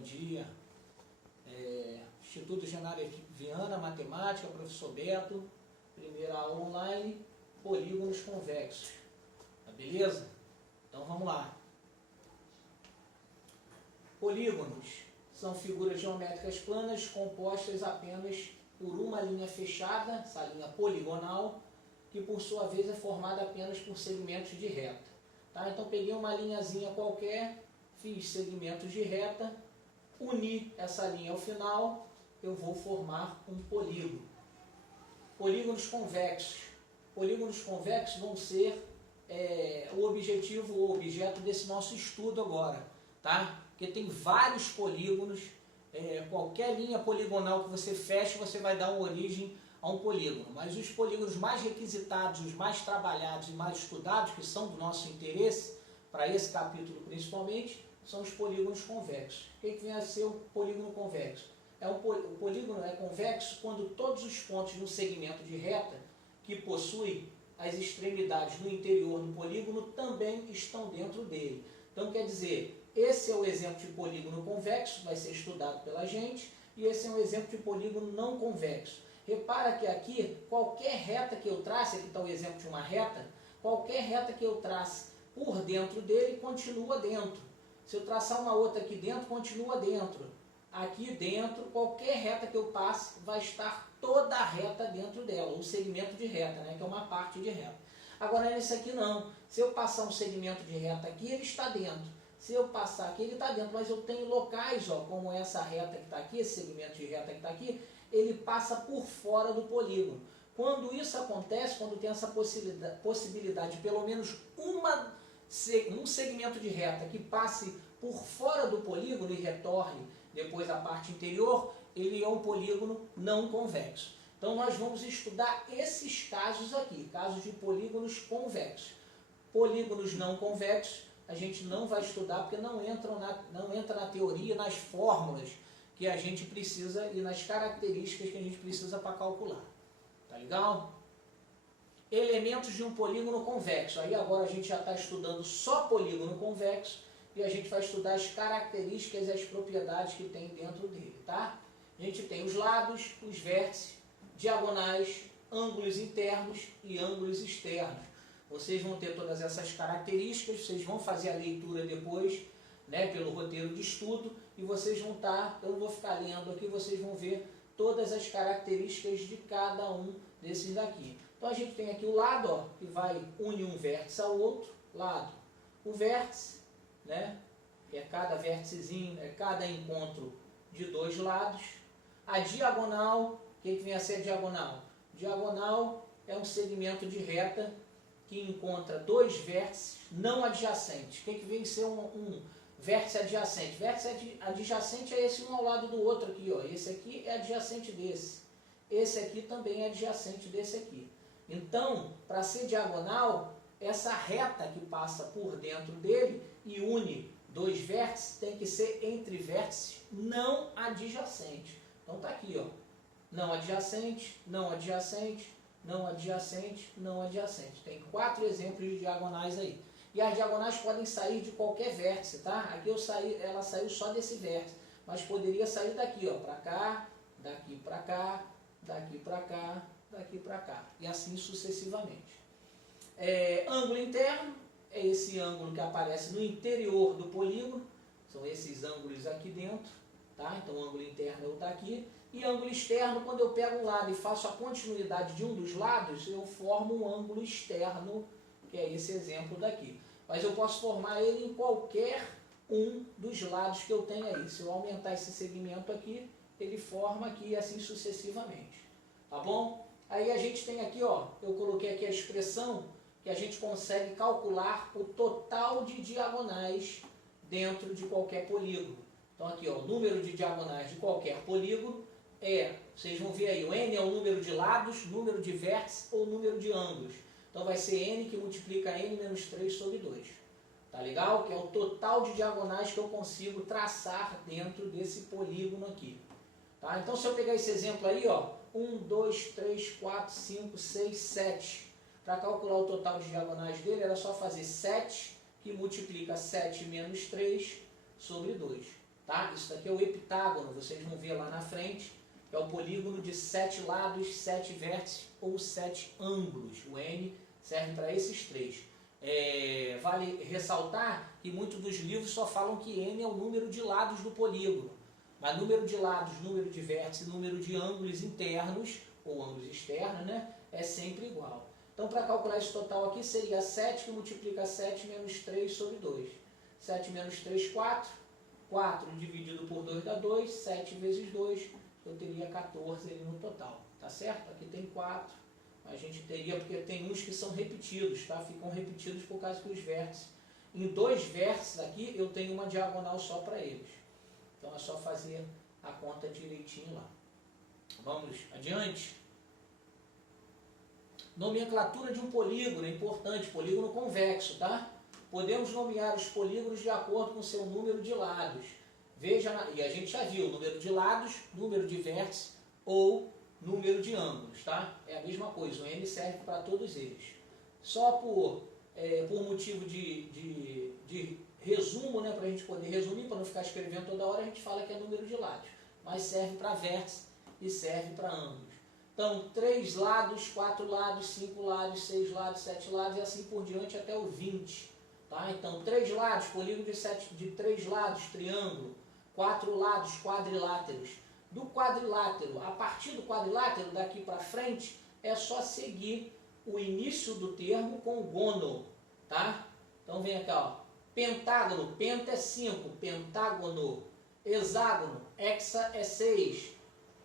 dia. Instituto Genário Viana, Matemática, professor Beto, primeira aula online, polígonos convexos. Tá beleza? Então vamos lá. Polígonos são figuras geométricas planas compostas apenas por uma linha fechada, essa linha poligonal, que por sua vez é formada apenas por segmentos de reta. Tá? Então peguei uma linhazinha qualquer, fiz segmentos de reta, uni essa linha ao final, eu vou formar um polígono. Polígonos convexos. Polígonos convexos vão ser o objetivo ou objeto desse nosso estudo agora, tá? Porque tem vários polígonos, qualquer linha poligonal que você feche, você vai dar uma origem a um polígono. Mas os polígonos mais requisitados, os mais trabalhados e mais estudados, que são do nosso interesse, para esse capítulo principalmente, são os polígonos convexos. O que vem a ser o polígono convexo? O polígono é convexo quando todos os pontos no segmento de reta que possui as extremidades no interior do polígono também estão dentro dele. Então quer dizer, esse é o exemplo de polígono convexo, vai ser estudado pela gente, e esse é um exemplo de polígono não convexo. Repara que aqui, qualquer reta que eu trace, aqui está o exemplo de uma reta, qualquer reta que eu trace por dentro dele continua dentro. Se eu traçar uma outra aqui dentro, continua dentro. Aqui dentro, qualquer reta que eu passe, vai estar toda a reta dentro dela, um segmento de reta, né, que é uma parte de reta. Agora, nesse aqui não. Se eu passar um segmento de reta aqui, ele está dentro. Se eu passar aqui, ele está dentro. Mas eu tenho locais, ó, como essa reta que está aqui, esse segmento de reta que está aqui, ele passa por fora do polígono. Quando isso acontece, quando tem essa possibilidade de pelo menos um segmento de reta que passe por fora do polígono e retorne depois à parte interior, ele é um polígono não convexo. Então nós vamos estudar esses casos aqui, casos de polígonos convexos. Polígonos não convexos a gente não vai estudar porque não entra na teoria, nas fórmulas que a gente precisa e nas características que a gente precisa para calcular. Tá legal? Elementos de um polígono convexo. Aí agora a gente já está estudando só polígono convexo e a gente vai estudar as características e as propriedades que tem dentro dele, tá? A gente tem os lados, os vértices, diagonais, ângulos internos e ângulos externos. Vocês vão ter todas essas características, vocês vão fazer a leitura depois, né, pelo roteiro de estudo, e vocês vão estar, eu não vou ficar lendo aqui, vocês vão ver todas as características de cada um desses daqui. Então a gente tem aqui o lado, ó, que vai unir um vértice ao outro, lado. O vértice, né, que é cada vérticezinho, é cada encontro de dois lados. A diagonal, o que vem a ser a diagonal? Diagonal é um segmento de reta que encontra dois vértices não adjacentes. O que vem a ser um vértice adjacente? Vértice adjacente é esse um ao lado do outro aqui, ó. Esse aqui é adjacente desse. Esse aqui também é adjacente desse aqui. Então, para ser diagonal, essa reta que passa por dentro dele e une dois vértices tem que ser entre vértices não adjacentes. Então tá aqui, ó. Não adjacente, não adjacente, não adjacente, não adjacente. Tem 4 exemplos de diagonais aí. E as diagonais podem sair de qualquer vértice, tá? Aqui ela saiu só desse vértice, mas poderia sair daqui, ó, para cá, daqui para cá, daqui para cá, daqui para cá, e assim sucessivamente. Ângulo interno é esse ângulo que aparece no interior do polígono, são esses ângulos aqui dentro, tá? Então o ângulo interno é o daqui. E ângulo externo, quando eu pego um lado e faço a continuidade de um dos lados, eu formo um ângulo externo, que é esse exemplo daqui. Mas eu posso formar ele em qualquer um dos lados que eu tenho aí. Se eu aumentar esse segmento aqui, ele forma aqui e assim sucessivamente. Tá bom? Aí a gente tem aqui, ó, eu coloquei aqui a expressão que a gente consegue calcular o total de diagonais dentro de qualquer polígono. Então aqui, ó, o número de diagonais de qualquer polígono vocês vão ver aí, o n é o número de lados, número de vértices ou número de ângulos. Então vai ser n que multiplica n menos 3 sobre 2. Tá legal? Que é o total de diagonais que eu consigo traçar dentro desse polígono aqui. Tá? Então se eu pegar esse exemplo aí, ó, 1, 2, 3, 4, 5, 6, 7. Para calcular o total de diagonais dele, era só fazer 7, que multiplica 7 menos 3 sobre 2. tá? Isso daqui é o heptágono, vocês vão ver lá na frente, é o polígono de 7 lados, 7 vértices ou 7 ângulos. O N serve para esses 3. Vale ressaltar que muitos dos livros só falam que N é o número de lados do polígono. Mas número de lados, número de vértices, número de ângulos internos, ou ângulos externos, né, é sempre igual. Então, para calcular esse total aqui, seria 7 que multiplica 7 menos 3 sobre 2. 7 menos 3, 4. 4 dividido por 2 dá 2. 7 vezes 2, eu teria 14 ali no total. Tá certo? Aqui tem 4. A gente teria, porque tem uns que são repetidos, tá? Ficam repetidos por causa que os vértices. Em 2 vértices aqui, eu tenho uma diagonal só para eles. Então é só fazer a conta direitinho lá. Vamos adiante. Nomenclatura de um polígono é importante, polígono convexo, tá? Podemos nomear os polígonos de acordo com seu número de lados. Veja, e a gente já viu, número de lados, número de vértices ou número de ângulos, tá? É a mesma coisa, o N serve para todos eles. Só por motivo de resumo, né, para a gente poder resumir, para não ficar escrevendo toda hora, a gente fala que é número de lados, mas serve para vértice e serve para ângulos. Então, 3 lados, 4 lados, 5 lados, 6 lados, 7 lados e assim por diante até o 20. Tá? Então, 3 lados, polígono de 3 lados, triângulo. 4 lados, quadriláteros. Do quadrilátero, a partir do quadrilátero, daqui para frente, é só seguir o início do termo com gono. Tá? Então, vem aqui, ó. Pentágono, penta é 5, pentágono. Hexágono, hexa é 6,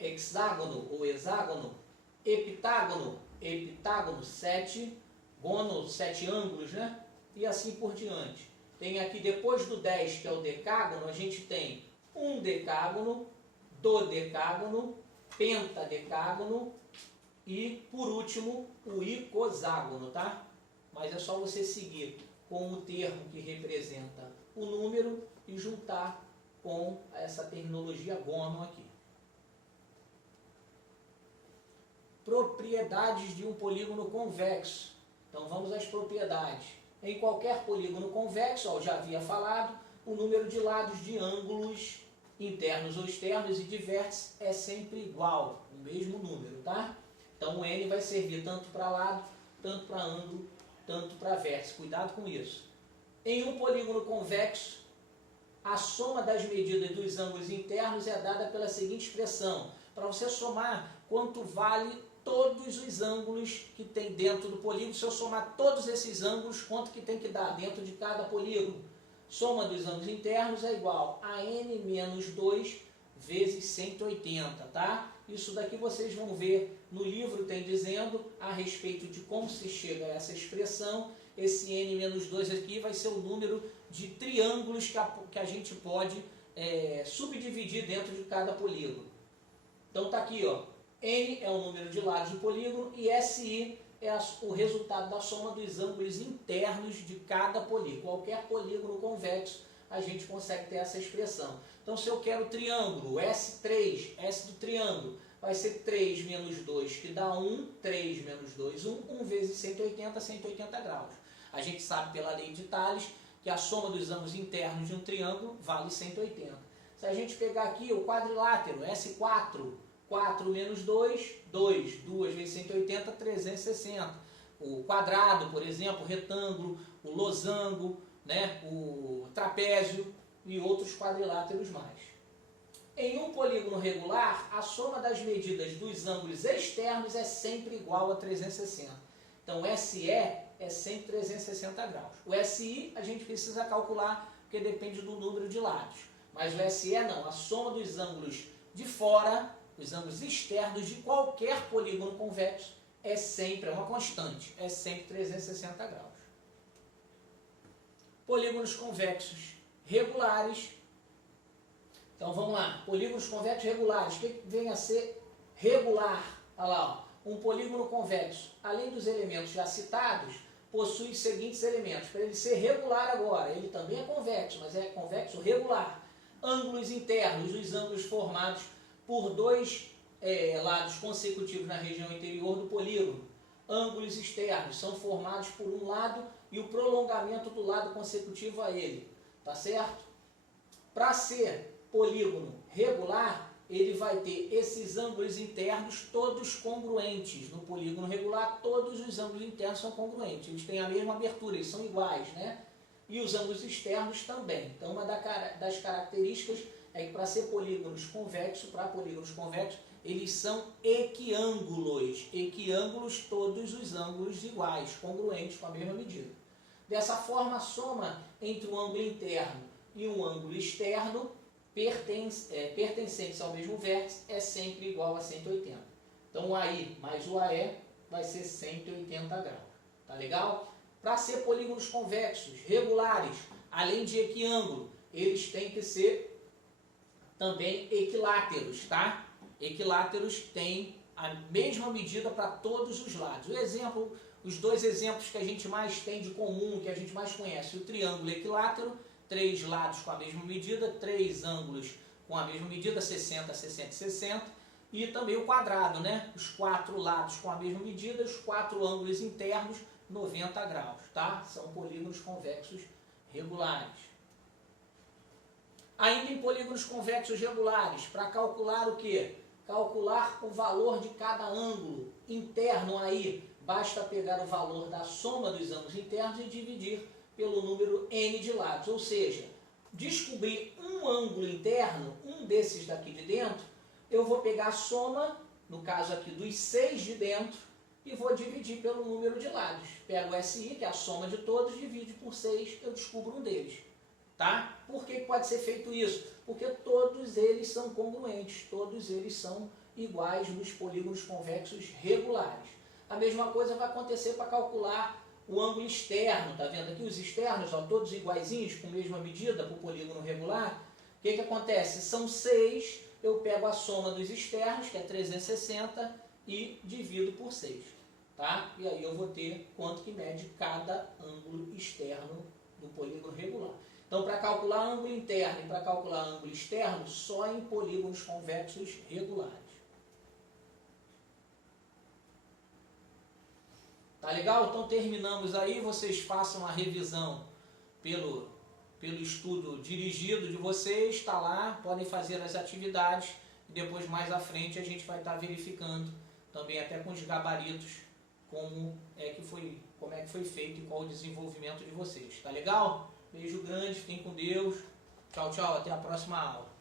hexágono ou hexágono. Heptágono, heptágono, 7, gono, 7 ângulos, né? E assim por diante. Tem aqui, depois do 10, que é o decágono, a gente tem um decágono, dodecágono, pentadecágono e, por último, o icoságono, tá? Mas é só você seguir com o termo que representa o número e juntar com essa terminologia gono aqui. Propriedades de um polígono convexo. Então vamos às propriedades. Em qualquer polígono convexo, eu já havia falado, o número de lados de ângulos internos ou externos e de vértices é sempre igual, o mesmo número, tá? Então o N vai servir tanto para lado, tanto para ângulo, tanto para vértice. Cuidado com isso. Em um polígono convexo, a soma das medidas dos ângulos internos é dada pela seguinte expressão. Para você somar quanto vale todos os ângulos que tem dentro do polígono, se eu somar todos esses ângulos, quanto que tem que dar dentro de cada polígono? Soma dos ângulos internos é igual a n menos 2 vezes 180, tá? Isso daqui vocês vão ver no livro, tem dizendo a respeito de como se chega a essa expressão. Esse n menos 2 aqui vai ser o número de triângulos que a gente pode subdividir dentro de cada polígono. Então tá aqui, ó, n é o número de lados do polígono e SI é o resultado da soma dos ângulos internos de cada polígono. Qualquer polígono convexo, a gente consegue ter essa expressão. Então, se eu quero triângulo, S3, S do triângulo, vai ser 3 menos 2, que dá 1, 3 menos 2, 1, 1 vezes 180, 180 graus. A gente sabe pela lei de Tales que a soma dos ângulos internos de um triângulo vale 180. Se a gente pegar aqui o quadrilátero, S4, 4 menos 2, 2. 2 vezes 180, 360. O quadrado, por exemplo, o retângulo, o losango, né, o trapézio e outros quadriláteros mais. Em um polígono regular, a soma das medidas dos ângulos externos é sempre igual a 360. Então, SE é sempre 360 graus. O SI a gente precisa calcular porque depende do número de lados. Mas o SE não, a soma dos ângulos de fora, os ângulos externos de qualquer polígono convexo é sempre, é uma constante, é sempre 360 graus. Polígonos convexos regulares. Então vamos lá, polígonos convexos regulares. O que vem a ser regular? Olha lá, ó. Um polígono convexo, além dos elementos já citados, possui os seguintes elementos. Para ele ser regular agora, ele também é convexo, mas é convexo regular. Ângulos internos, os ângulos formados por dois lados consecutivos na região interior do polígono. Ângulos externos são formados por um lado e o prolongamento do lado consecutivo a ele. Tá certo? Para ser polígono regular, ele vai ter esses ângulos internos todos congruentes. No polígono regular, todos os ângulos internos são congruentes. Eles têm a mesma abertura, eles são iguais, né? E os ângulos externos também. Então, uma das características é que para ser polígonos convexos, eles são equiângulos. Equiângulos, todos os ângulos iguais, congruentes, com a mesma medida. Dessa forma, a soma entre um ângulo interno e um ângulo externo pertencentes ao mesmo vértice é sempre igual a 180. Então, o AI mais o AE vai ser 180 graus. Tá legal? Para ser polígonos convexos, regulares, além de equiângulo, eles têm que ser também equiláteros, tá? Equiláteros têm a mesma medida para todos os lados. Os dois exemplos que a gente mais tem de comum, que a gente mais conhece, o triângulo equilátero, 3 lados com a mesma medida, 3 ângulos com a mesma medida, 60, 60 e 60, e também o quadrado, né? Os 4 lados com a mesma medida, os 4 ângulos internos, 90 graus, tá? São polígonos convexos regulares. Ainda em polígonos convexos regulares, para calcular o quê? Calcular o valor de cada ângulo interno aí, basta pegar o valor da soma dos ângulos internos e dividir pelo número n de lados, ou seja, descobrir um ângulo interno, um desses daqui de dentro, eu vou pegar a soma, no caso aqui dos 6 de dentro, e vou dividir pelo número de lados. Pego o SI, que é a soma de todos, divide por 6, eu descubro um deles. Tá? Por que pode ser feito isso? Porque todos eles são congruentes, todos eles são iguais nos polígonos convexos regulares. A mesma coisa vai acontecer para calcular o ângulo externo, tá vendo aqui os externos, ó, todos iguaizinhos, com a mesma medida para o polígono regular. O que acontece? São 6, eu pego a soma dos externos, que é 360, e divido por 6. Tá? E aí eu vou ter quanto que mede cada ângulo externo do polígono regular. Então, para calcular ângulo interno e para calcular ângulo externo, só em polígonos convexos regulares. Tá legal? Então terminamos aí, vocês façam a revisão pelo estudo dirigido de vocês, está lá, podem fazer as atividades e depois mais à frente a gente vai estar verificando também até com os gabaritos como é que foi feito e qual o desenvolvimento de vocês. Tá legal? Beijo grande, fiquem com Deus. Tchau, tchau, até a próxima aula.